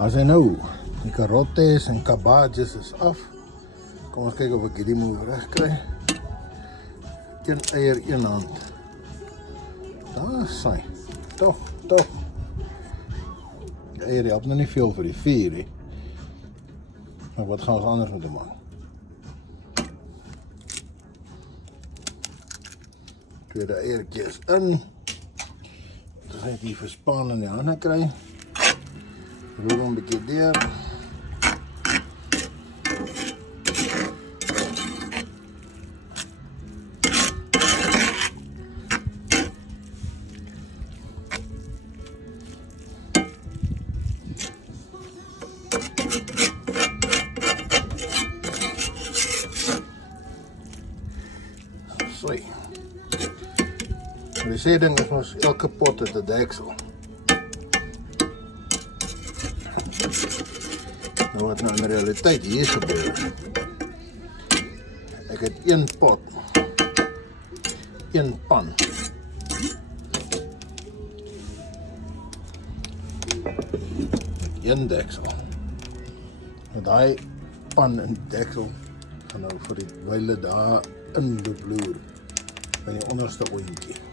As hy nou, die karottes en kabages is af. Kom ons kyk of ek hierdie moet reg kry. Een eier, een hand. Daar is hy. Toch. Die eier help nou nie veel vir die vuur, he. Maar wat gaan ons anders met hom aan? Tweede eiertjie is in. Dan gaan ek die verspan in die hande kry. Roer hom 'n bietjie deur. Sorry. Die sê ding is ons elke pot het 'n deksel. Nou wat nou in realiteit hier gebeur. Ek het een pot, een pan. Een deksel. Nou daai pan en deksel gaan nou vir die wyle daar in die vloer. By die onderste oontjie.